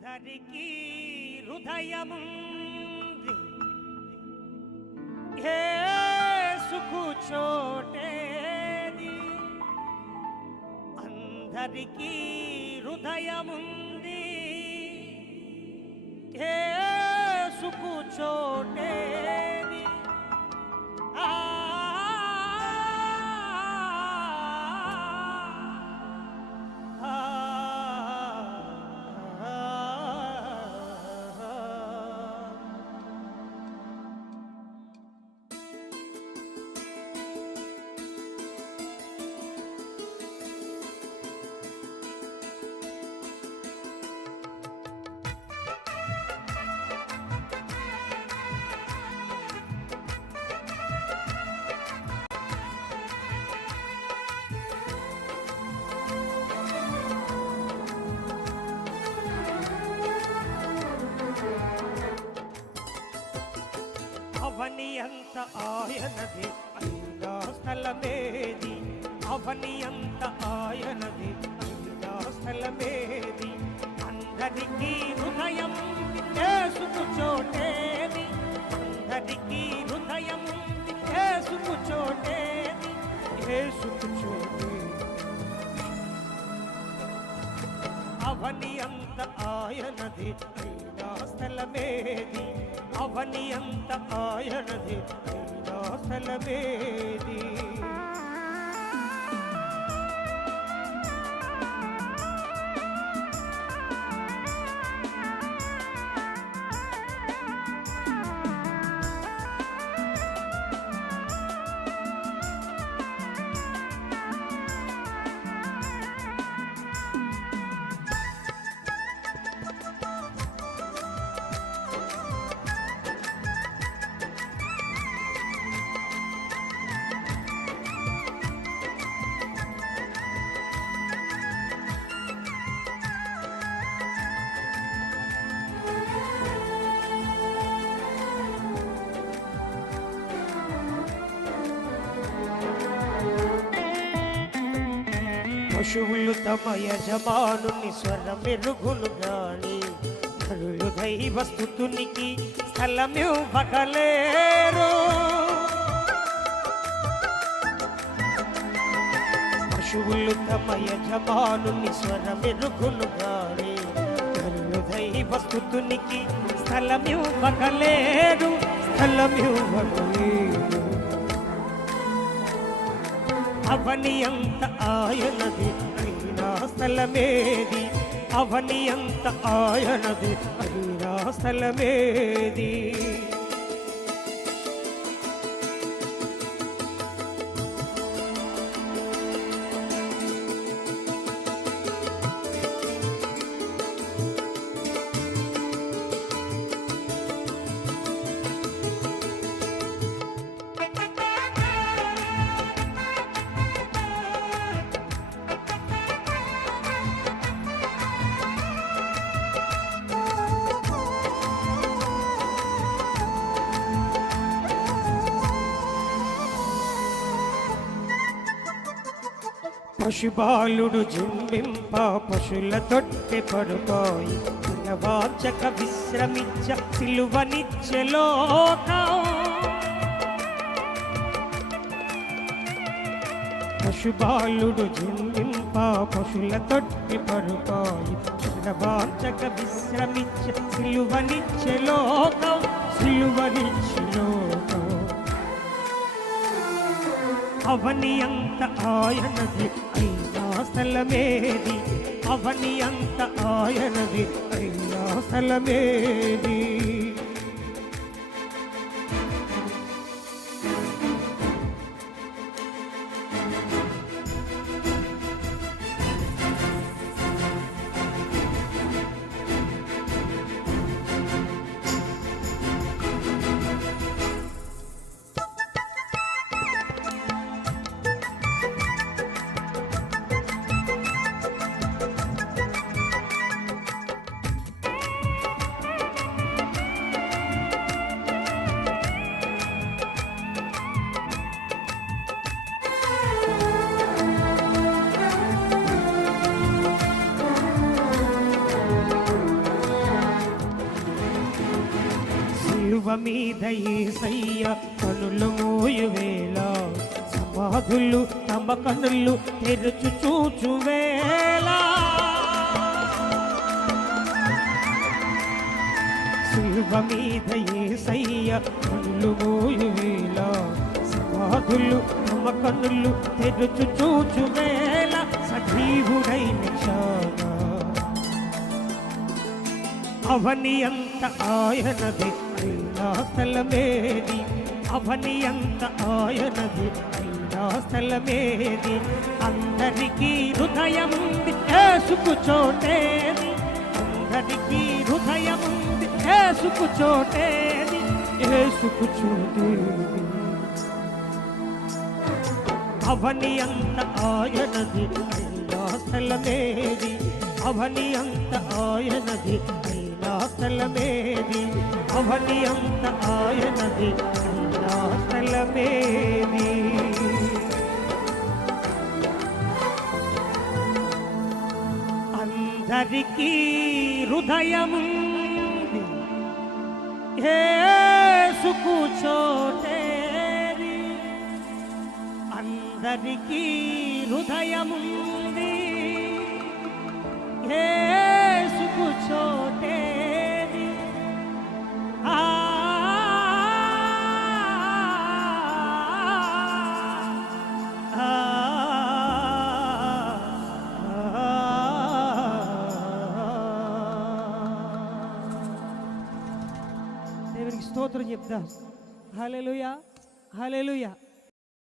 అందరికీ హృదయముంది. ఏ సుఖు చోటేది అందరికీ హృదయముంది. ఏ సుఖు చోటే అవని అంత ఆయనది అయినా స్థలమేది అవని అంత ఆయనది అయినా స్థలమేది అందరికీ హృదయం చేసుకు చోటేది. అందరికీ హృదయం చేసుకు చోటేది. చేసుకు చోటేది అవని అంత ఆయనది అయినా స్థలమేది అవని అంత ఆయనది అయినా పశువులు తమ యజమానుని స్వరమెరుగులు గాని నరులు దైవ స్థుతునికి స్థలమివ్వగలేరు పశువులు తమ యజమానుని స్వరమెరుగులు గాని నరులు దైవ స్థుతునికి స్థలమివ్వగలేరు స్థలమివ్వగలేరు అవని అంత ఆయనది అయినా స్థలమేది అవని అంత ఆయనది అయినా స్థలమేది పశుబాలుడు జుంబింప పశుల తొట్టె పడుకోయి వాచక విశ్రమించ సిలువనిచ్చే లోకం. పశుబాలుడు జుంబింప పశుల తొట్టి పడుకోయి వాచక విశ్రమించ సిలువనిచ్చే లోకం. సిలువనిచ్చే లోకం అవని అంత ఆయనది అయినా స్థలమేది అవని అంత ఆయనది అయినా స్థలమేది మీద ఏసయ్య కనులు మోయువేళ సమాధులు తమ కనులు తెరుచు చూచువేళ శిల్వ మీద ఏసయ్య కనులు మోయువేళ సమాధులు తమ కనులు తెరుచు చూచువేళ సజీవుడై అవని అంత ఆయనది. స్థలమేది? అవని అంత ఆయనది అయినా స్థలమేది? అందరికీ హృదయం ఉంది చోటేది. అందరికీ హృదయం ఉంది ఏసుకు చోటేది. ఏసుకు చోటేది. అవని అంత ఆయనది అయినా స్థలమేది. అవని అంత ఆయనది అయినా స్థలమేది. అవని అంత ఆయనది అయినా అందరికీ హృదయము ఏసుకు చోటేది అందరికీ హృదయము స్తోత్రం చెప్దాం హలెలుయా హలెలుయా